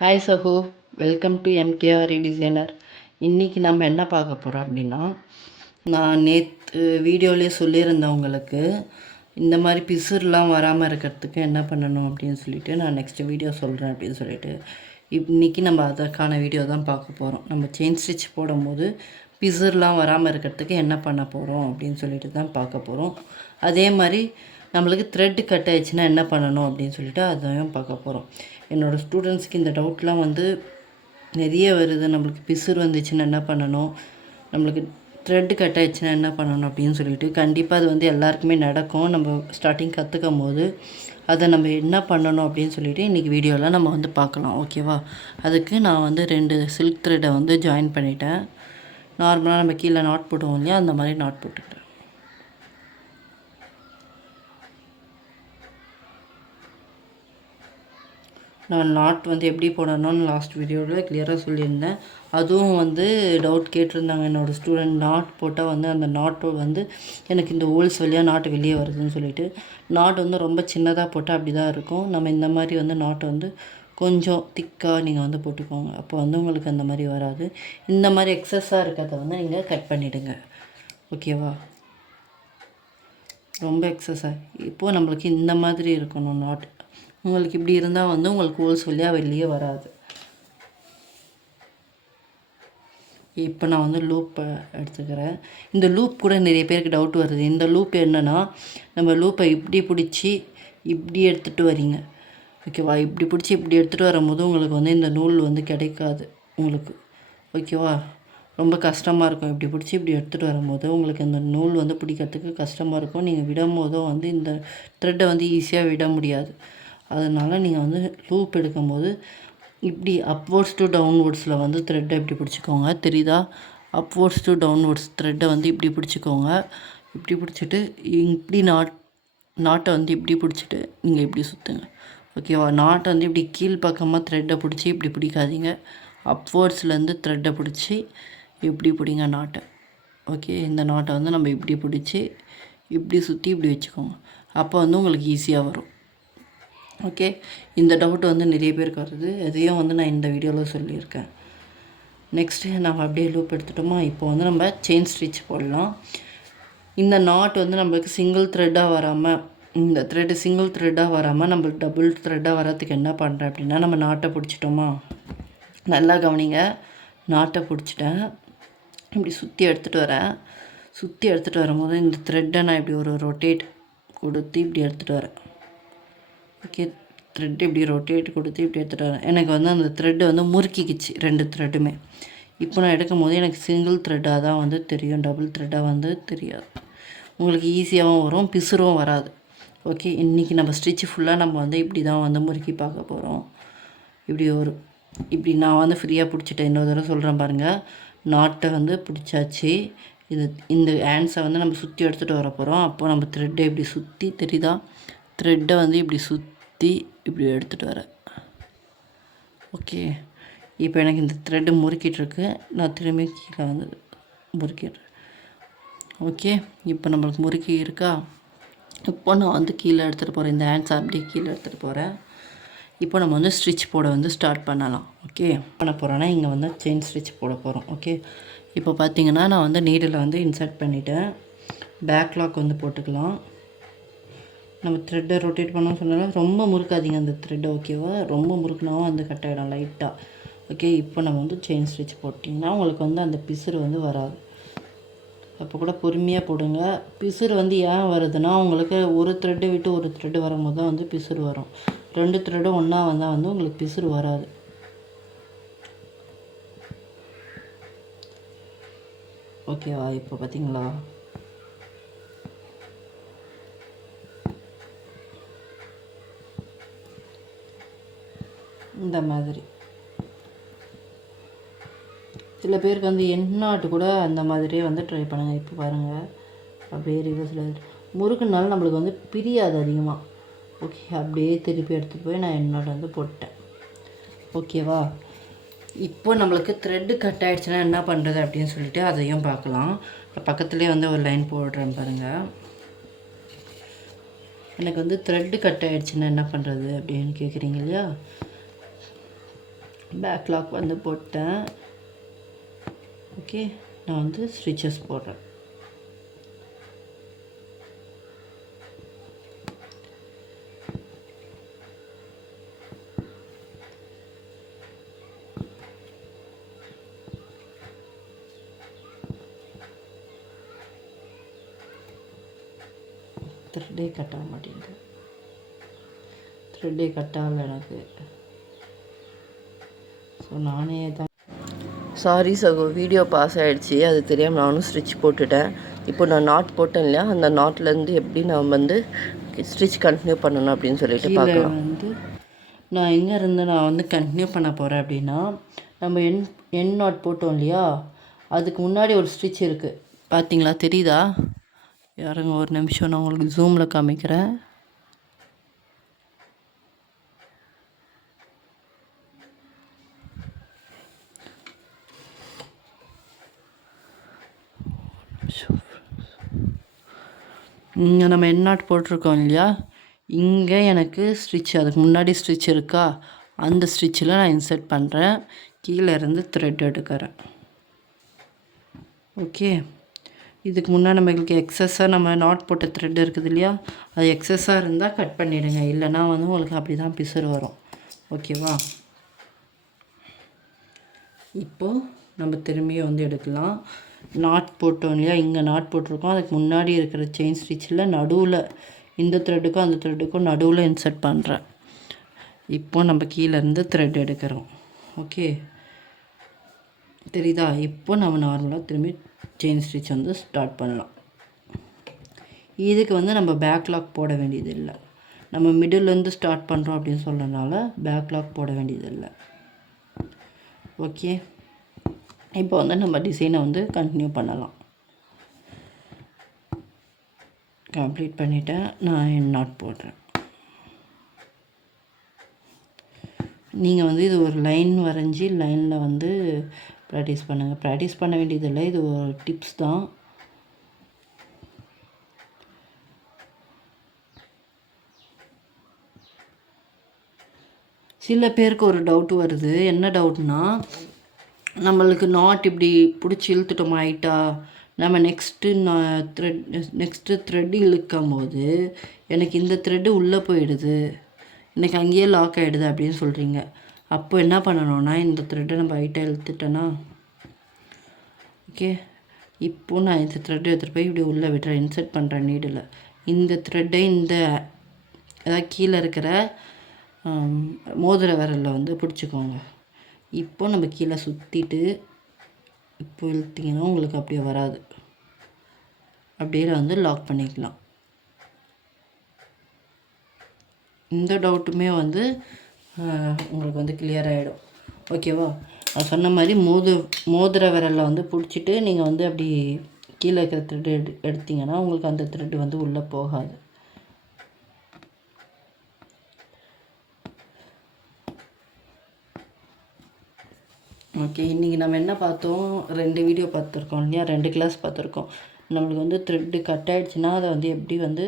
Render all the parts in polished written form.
Hi Sahu, welcome to MKR designer. இன்றைக்கி நம்ம என்ன பார்க்க போகிறோம் அப்படின்னா, நான் நேற்று வீடியோலேயே சொல்லியிருந்தேன் உங்களுக்கு இந்த மாதிரி பிசுறுலாம் வராமல் இருக்கிறதுக்கு என்ன பண்ணணும் அப்படின்னு சொல்லிட்டு நான் நெக்ஸ்ட் வீடியோ சொல்கிறேன் அப்படின்னு சொல்லிட்டு இன்றைக்கி நம்ம அதற்கான வீடியோ தான் பார்க்க போகிறோம். நம்ம செயின் ஸ்டிச் போடும்போது பிசுறுலாம் வராமல் இருக்கிறதுக்கு என்ன பண்ண போகிறோம் அப்படின்னு சொல்லிட்டு தான் பார்க்க போகிறோம். அதே மாதிரி நம்மளுக்கு த்ரெட்டு கட் ஆயிடுச்சுன்னா என்ன பண்ணணும் அப்படின்னு சொல்லிட்டு அதையும் பார்க்க போகிறோம். என்னோடய ஸ்டூடெண்ட்ஸ்க்கு இந்த டவுட்லாம் நிறைய வருது. நம்மளுக்கு பிசுறு வந்துச்சுன்னா என்ன பண்ணணும், நம்மளுக்கு த்ரெட்டு கட் ஆயிடுச்சுன்னா என்ன பண்ணணும் அப்படின்னு சொல்லிட்டு கண்டிப்பாக அது எல்லாருக்குமே நடக்கும். நம்ம ஸ்டார்டிங் கற்றுக்கும் போது அதை நம்ம என்ன பண்ணணும் அப்படின்னு சொல்லிட்டு இன்றைக்கி வீடியோவில் நம்ம பார்க்கலாம். ஓகேவா? அதுக்கு நான் 2 சில்க் த்ரெட்டை ஜாயின் பண்ணிட்டேன். நார்மலாக நம்ம கீழே நாட் போடுவோம் இல்லையா, அந்த மாதிரி நாட் போட்டுக்கிட்டேன். நான் நாட் எப்படி போடணும்னு லாஸ்ட் வீடியோவில் கிளியராக சொல்லியிருந்தேன். அதுவும் டவுட் கேட்டிருந்தாங்க என்னோடய ஸ்டூடெண்ட். நாட் போட்டால் அந்த நாட்டு எனக்கு இந்த ஹோல்ஸ் வழியாக நாட்டு வெளியே வருதுன்னு சொல்லிட்டு. நாட் ரொம்ப சின்னதாக போட்டால் அப்படி தான் இருக்கும். நம்ம இந்த மாதிரி நாட்டை கொஞ்சம் திக்காக நீங்கள் போட்டுக்கோங்க. அப்போ உங்களுக்கு அந்த மாதிரி வராது. இந்த மாதிரி எக்ஸஸாக இருக்கிறத நீங்கள் கட் பண்ணிவிடுங்க. ஓகேவா? ரொம்ப எக்ஸஸாக இப்போது நம்மளுக்கு இந்த மாதிரி இருக்கணும் நாட். உங்களுக்கு இப்படி இருந்தால் உங்களுக்கு ஹோல்ஸ் வழியாக வெளியே வராது. இப்போ நான் லூப்பை எடுத்துக்கிறேன். இந்த லூப் கூட நிறைய பேருக்கு டவுட் வருது. இந்த லூப் என்னென்னா, நம்ம லூப்பை இப்படி பிடிச்சி இப்படி எடுத்துகிட்டு வரீங்க. ஓகேவா? இப்படி பிடிச்சி இப்படி எடுத்துகிட்டு வரும்போது உங்களுக்கு இந்த நூல் கிடைக்காது உங்களுக்கு. ஓகேவா? ரொம்ப கஷ்டமாக இருக்கும். இப்படி பிடிச்சி இப்படி எடுத்துகிட்டு வரும்போது உங்களுக்கு இந்த நூல் பிடிக்கிறதுக்கு கஷ்டமாக இருக்கும். நீங்கள் விடும் போதும் இந்த த்ரெட்டை ஈஸியாக விட முடியாது. அதனால் நீங்கள் லூப் எடுக்கும்போது இப்படி அப்வர்ட்ஸ் டு டவுன்வர்ட்ஸில் த்ரெட்டை இப்படி பிடிச்சிக்கோங்க. தெரியுதா? அப்வர்ட்ஸ் டு டவுன்வர்ட்ஸ் த்ரெட்டை இப்படி பிடிச்சிக்கோங்க. இப்படி பிடிச்சிட்டு இப்படி நாட்டை இப்படி பிடிச்சிட்டு நீங்கள் இப்படி சுற்றுங்க. ஓகேவா? நாட்டை இப்படி கீழ் பக்கமாக த்ரெட்டை பிடிச்சி இப்படி பிடிக்காதீங்க. அப்வர்ட்ஸ்லேருந்து த்ரெட்டை பிடிச்சி இப்படி பிடிங்க நாட்டை. ஓகே? இந்த நாட்டை நம்ம இப்படி பிடிச்சி இப்படி சுற்றி இப்படி வச்சுக்கோங்க. அப்போ உங்களுக்கு ஈஸியாக வரும். ஓகே? இந்த டவுட் நிறைய பேருக்கு வருது. அதையும் நான் இந்த வீடியோவில் சொல்லியிருக்கேன். நெக்ஸ்ட்டு நம்ம அப்படியே லூப் எடுத்துட்டோமா. இப்போ நம்ம செயின் ஸ்டிச் போடலாம். இந்த நாட் நம்மளுக்கு சிங்கிள் த்ரெட்டாக வராமல், இந்த த்ரெட்டு சிங்கிள் த்ரெட்டாக வராமல் நம்மளுக்கு டபுள் த்ரெட்டாக வரத்துக்கு என்ன பண்ணுறேன் அப்படின்னா, நம்ம நாட்டை பிடிச்சிட்டோமா. நல்லா கவனிங்க. நாட்டை பிடிச்சிட்டேன். இப்படி சுற்றி எடுத்துகிட்டு வரேன். சுற்றி எடுத்துகிட்டு வரும்போது இந்த த்ரெட்டை நான் இப்படி ஒரு ரொட்டேட் கொடுத்து இப்படி எடுத்துகிட்டு வரேன். ஓகே? த்ரெட்டு இப்படி ரொட்டேட் கொடுத்து இப்படி எடுத்துகிட்டு வரேன். எனக்கு அந்த த்ரெட்டு முறுக்கிக்கிச்சு 2 த்ரெட்டுமே. இப்போ நான் எடுக்கும் போது எனக்கு சிங்கிள் த்ரெட்டாக தான் தெரியும். டபுள் த்ரெட்டாக தெரியாது. உங்களுக்கு ஈஸியாகவும் வரும், பிசுறும் வராது. ஓகே? இன்றைக்கி நம்ம ஸ்டிச் ஃபுல்லாக நம்ம இப்படி தான் முறுக்கி பார்க்க போகிறோம். இப்படி நான் ஃப்ரீயாக பிடிச்சிட்டேன். இன்னொரு தடவை சொல்கிறேன் பாருங்கள். நாட்டை பிடிச்சாச்சு. இந்த ஹேண்ட்ஸை நம்ம சுற்றி எடுத்துகிட்டு வர போகிறோம். அப்போ நம்ம த்ரெட்டை இப்படி சுற்றி, தெரியுதா? த்ரெட்டை இப்படி சுற்றி இப்படி எடுத்துகிட்டு வரேன். ஓகே? இப்போ எனக்கு இந்த த்ரெட்டு முறுக்கிட்டுருக்கு. நான் திரும்பி கீழே முறுக்கிடுறேன். ஓகே? இப்போ நம்மளுக்கு முறுக்கி இருக்கா? இப்போ நான் கீழே எடுத்துகிட்டு போகிறேன். இந்த ஹேண்ட்ஸை அப்படியே கீழே எடுத்துகிட்டு போகிறேன். இப்போ நம்ம ஸ்டிச் போட ஸ்டார்ட் பண்ணலாம். ஓகே? பண்ண போகிறோன்னா இங்கே செயின் ஸ்டிச் போட போகிறோம். ஓகே? இப்போ பார்த்தீங்கன்னா நான் நீடில் இன்சர்ட் பண்ணிவிட்டேன். பேக்லாக் போட்டுக்கலாம். நம்ம த்ரெட்டை ரொட்டேட் பண்ணோம்னு சொன்னாலும் ரொம்ப முறுக்காதீங்க அந்த த்ரெட்டை. ஓகேவா? ரொம்ப முறுக்குனாவும் கட் ஆகிடும் லைட்டாக. ஓகே? இப்போ நம்ம செயின் ஸ்டிச் போட்டிங்கன்னா உங்களுக்கு அந்த பிசுறு வராது. அப்போ கூட பொறுமையாக போடுங்க. பிசுறு ஏன் வருதுன்னா, உங்களுக்கு ஒரு த்ரெட்டை விட்டு ஒரு த்ரெட்டு வரும்போது தான் பிசுறு வரும். 2 த்ரெட்டும் ஒன்றா வந்தால் உங்களுக்கு பிசுறு வராது. ஓகேவா? இப்போ பார்த்தீங்களா? இந்த மாதிரி சில பேருக்கு எண்ணாட்டு கூட அந்த மாதிரியே ட்ரை பண்ணுங்கள். இப்போ பாருங்கள், அப்படியே ரிவர்ஸில் முறுக்குனாலும் நம்மளுக்கு பிரியாது அதிகமாக. ஓகே? அப்படியே திருப்பி எடுத்துகிட்டு போய் நான் எண்ணாட்டு போட்டேன். ஓகேவா? இப்போ நம்மளுக்கு த்ரெட்டு கட் ஆகிடுச்சுன்னா என்ன பண்ணுறது அப்படின்னு சொல்லிட்டு அதையும் பார்க்கலாம். பக்கத்துலேயே ஒரு லைன் போடுறேன் பாருங்கள். எனக்கு த்ரெட்டு கட் ஆகிடுச்சுன்னா என்ன பண்ணுறது அப்படின்னு கேட்குறீங்க இல்லையா? பேக் லாக் வந்து போட்டேன். ஓகே, நான் வந்து ஸ்டிச்சஸ் போடுறேன். த்ரெட்டே கட் ஆக மாட்டேங்குது. த்ரெட்டே கட் ஆகலை எனக்கு. ஸோ நானே தான் சாரி சகோ, வீடியோ பாஸ் ஆகிடுச்சி, அது தெரியாமல் நானும் ஸ்டிச் போட்டுட்டேன். இப்போ நான் நாட் போட்டேன் இல்லையா, அந்த நாட்லேருந்து எப்படி நான் வந்து ஸ்டிச் கண்டினியூ பண்ணணும் அப்படின்னு சொல்லிட்டு பார்க்கலாம். வந்து நான் எங்கே இருந்து நான் வந்து கண்டினியூ பண்ண போகிறேன் அப்படின்னா, நம்ம என் நாட் போட்டோம் இல்லையா, அதுக்கு முன்னாடி ஒரு ஸ்டிச் இருக்குது. பார்த்தீங்களா, தெரியுதா? யாருங்க ஒரு நிமிஷம், நான் உங்களுக்கு ஜூமில் காமிக்கிறேன். இங்கே நம்ம என் நாட் போட்டிருக்கோம் இல்லையா, இங்கே எனக்கு ஸ்டிச், அதுக்கு முன்னாடி ஸ்டிச் இருக்கா, அந்த ஸ்டிச்சில் நான் இன்சர்ட் பண்ணுறேன். கீழே இருந்து த்ரெட் எடுக்கிறேன். ஓகே, இதுக்கு முன்னாடி நம்மளுக்கு எக்ஸஸாக நம்ம நாட் போட்ட த்ரெட் இருக்குது இல்லையா, அது எக்ஸஸாக இருந்தால் கட் பண்ணிவிடுங்க, இல்லைனா வந்து உங்களுக்கு அப்படி தான் பிசுறு வரும். ஓகேவா? இப்போது நம்ம திரும்பியும் வந்து எடுக்கலாம். நாட் போட்டோம் இல்லையா, இங்கே நாட் போட்டிருக்கோம், அதுக்கு முன்னாடி இருக்கிற செயின் ஸ்டிச்சில் நடுவில் இந்த த்ரெட்டுக்கும் அந்த த்ரெட்டுக்கும் நடுவில் இன்சர்ட் பண்ணுறேன். இப்போ நம்ம கீழேருந்து த்ரெட் எடுக்கிறோம். ஓகே, தெரியுதா? இப்போ நம்ம நார்மலாக திரும்பி செயின் ஸ்டிச் வந்து ஸ்டார்ட் பண்ணலாம். இதுக்கு வந்து நம்ம பேக்லாக் போட வேண்டியது இல்லை. நம்ம மிடில்லேருந்து ஸ்டார்ட் பண்ணுறோம் அப்படின்னு சொல்கிறனால பேக்லாக் போட வேண்டியது இல்லை. ஓகே, இப்போ வந்து நம்ம டிசைனை வந்து கண்டினியூ பண்ணலாம். கம்ப்ளீட் பண்ணிவிட்டேன். நான் என் நாட் போடுறேன். நீங்கள் வந்து இது ஒரு லைன் வரைஞ்சி லைனில் வந்து ப்ராக்டிஸ் பண்ணுங்கள். ப்ராக்டிஸ் பண்ண வேண்டியதில்லை, இது ஒரு டிப்ஸ் தான். சில பேருக்கு ஒரு டவுட் வருது. என்ன டவுட்னா, நம்மளுக்கு நாட் இப்படி பிடிச்சி இழுத்துட்டோமா ஆயிட்டா, நம்ம நெக்ஸ்ட்டு த்ரெட் இழுக்கும் போது எனக்கு இந்த த்ரெட்டு உள்ளே போயிடுது, எனக்கு அங்கேயே லாக் ஆகிடுது அப்படின்னு சொல்கிறீங்க. அப்போ என்ன பண்ணணும்னா, இந்த த்ரெட்டை நம்ம ஹைட்டாக இழுத்துட்டேன்னா, ஓகே, இப்போது நான் இந்த த்ரெட்டை எடுத்துகிட்டு போய் இப்படி உள்ளே விட்டுறேன், இன்சர்ட் பண்ணுறேன் நீடில். இந்த த்ரெட்டை அதாவது கீழே இருக்கிற மோதிர விரலில் வந்து பிடிச்சிக்கோங்க. இப்போ நம்ம கீழே சுற்றிட்டு இப்போ இழுத்திங்கன்னா உங்களுக்கு அப்படியே வராது, அப்படியே வந்து லாக் பண்ணிக்கலாம். இந்த டவுட்டுமே வந்து உங்களுக்கு வந்து கிளியர் ஆகிடும். ஓகேவா? நான் சொன்ன மாதிரி மோதிர விரலில் வந்து பிடிச்சிட்டு நீங்கள் வந்து அப்படி கீழே இருக்கிற த்ரெட்டு எடுத்திங்கன்னா உங்களுக்கு அந்த த்ரெட்டு வந்து உள்ளே போகாது. ஓகே, இன்றைக்கி நம்ம என்ன பார்த்தோம், 2 வீடியோ பார்த்துருக்கோம் இல்லையா, 2 கிளாஸ் பார்த்துருக்கோம். நம்மளுக்கு வந்து த்ரெட்டு கட் ஆகிடுச்சின்னா அதை வந்து எப்படி வந்து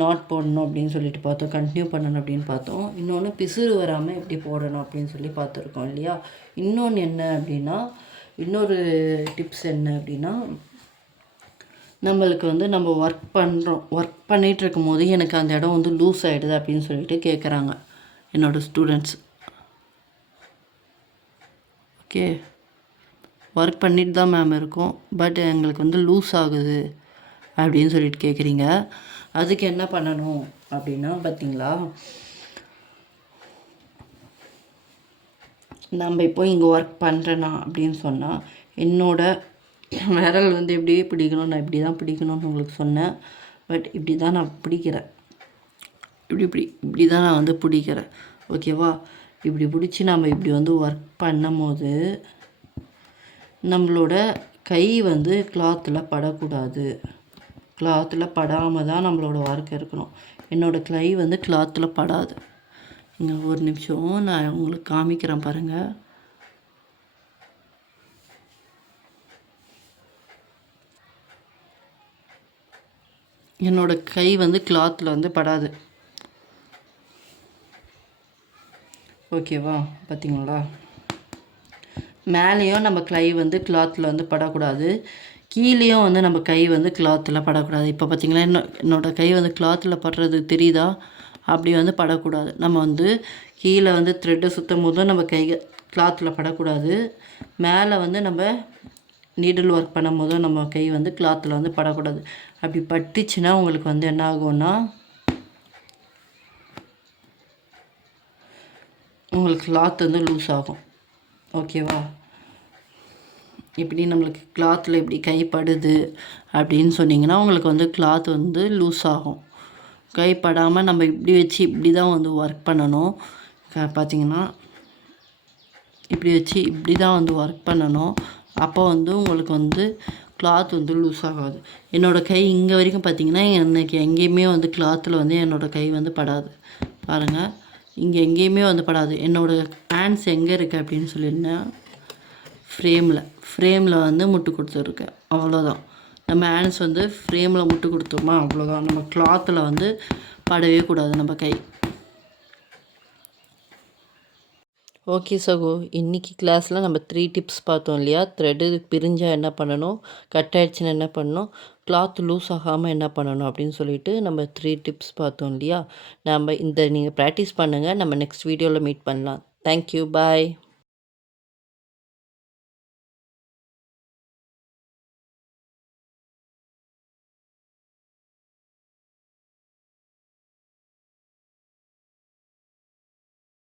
நாட் போடணும் அப்படின்னு சொல்லிட்டு பார்த்தோம், கண்டினியூ பண்ணணும் அப்படின்னு பார்த்தோம். இன்னொன்று பிசுறு வராமல் எப்படி போடணும் அப்படின்னு சொல்லி பார்த்துருக்கோம் இல்லையா. இன்னொன்று என்ன அப்படின்னா, இன்னொரு டிப்ஸ் என்ன அப்படின்னா, நம்மளுக்கு வந்து நம்ம ஒர்க் பண்ணிகிட்டு இருக்கும் போது எனக்கு அந்த இடம் வந்து லூஸ் ஆகிடுது அப்படின்னு சொல்லிட்டு கேட்குறாங்க என்னோடய ஸ்டூடெண்ட்ஸ். ஓகே, ஒர்க் பண்ணிட்டு தான் மேம் இருக்கும், பட் எங்களுக்கு வந்து லூஸ் ஆகுது அப்படின்னு சொல்லிட்டு கேட்குறீங்க. அதுக்கு என்ன பண்ணணும் அப்படின்னா, பார்த்தீங்களா, நம்ம இப்போ இங்கே ஒர்க் பண்ணுறேன்னா அப்படின்னு சொன்னால் என்னோடய விரல் வந்து எப்படி பிடிக்கணும், நான் இப்படி தான் பிடிக்கணும்னு உங்களுக்கு சொன்னேன். பட் இப்படி தான் நான் பிடிக்கிறேன், இப்படி தான் நான் வந்து பிடிக்கிறேன். ஓகேவா? இப்படி பிடிச்சி நம்ம இப்படி வந்து ஒர்க் பண்ணும் போது நம்மளோட கை வந்து கிளாத்தில் படக்கூடாது. கிளாத்தில் படாமல் தான் நம்மளோட ஒர்க் இருக்கணும். என்னோடய கை வந்து கிளாத்தில் படாது. இங்கே ஒரு நிமிஷம் நான் உங்களுக்கு காமிக்கிறேன் பாருங்கள். என்னோடய கை வந்து கிளாத்தில் வந்து படாது. ஓகேவா? பார்த்தீங்களா? மேலேயும் நம்ம கை வந்து கிளாத்தில் வந்து படக்கூடாது, கீழேயும் வந்து நம்ம கை வந்து கிளாத்தில் படக்கூடாது. இப்போ பார்த்திங்களா என்னோடய கை வந்து கிளாத்தில் படுறது தெரியுதா? அப்படி வந்து படக்கூடாது. நம்ம வந்து கீழே வந்து த்ரெட்டை சுற்றும் போதும் நம்ம கை கிளாத்தில் படக்கூடாது, மேலே வந்து நம்ம நீடில் ஒர்க் பண்ணும் போதும் நம்ம கை வந்து கிளாத்தில் வந்து படக்கூடாது. அப்படி பட்டுச்சுன்னா உங்களுக்கு வந்து என்ன ஆகும்னா உங்களுக்கு கிளாத் வந்து லூஸ் ஆகும். ஓகேவா? இப்படி நம்மளுக்கு கிளாத்தில் இப்படி கைப்படுது அப்படின்னு சொன்னிங்கன்னா உங்களுக்கு வந்து கிளாத் வந்து லூஸ் ஆகும். கைப்படாமல் நம்ம இப்படி வச்சு இப்படி தான் வந்து ஒர்க் பண்ணணும். பார்த்திங்கன்னா இப்படி வச்சு இப்படி தான் வந்து ஒர்க் பண்ணணும். அப்போ வந்து உங்களுக்கு வந்து கிளாத் வந்து லூஸ் ஆகாது. என்னோடய கை இங்கே வரைக்கும் பார்த்திங்கன்னா எனக்கு எங்கேயுமே வந்து கிளாத்தில் வந்து என்னோடய கை வந்து படாது. பாருங்கள், இங்கே எங்கேயுமே வந்து படாது. என்னோடய ஹேண்ட்ஸ் எங்கே இருக்குது அப்படின்னு சொல்லியிருந்தா ஃப்ரேமில் வந்து முட்டு கொடுத்துருக்கேன். அவ்வளோதான். நம்ம ஹேண்ட்ஸ் வந்து ஃப்ரேமில் முட்டு கொடுத்தோமா அவ்வளோதான். நம்ம கிளாத்தில் வந்து படவே கூடாது நம்ம கை. ஓகே சகோ, இன்றைக்கி கிளாஸில் நம்ம 3 டிப்ஸ் பார்த்தோம் இல்லையா? த்ரெட்டு பிரிஞ்சால் என்ன பண்ணணும், கட் ஆகிடுச்சின்னா என்ன பண்ணணும், கிளாத் லூஸ் ஆகாமல் என்ன பண்ணணும் அப்படின்னு சொல்லிட்டு நம்ம 3 டிப்ஸ் பார்த்தோம் இல்லையா? நம்ம நீங்கள் ப்ராக்டிஸ் பண்ணுங்கள். நம்ம நெக்ஸ்ட் வீடியோவில் மீட் பண்ணலாம். தேங்க்யூ, பாய்.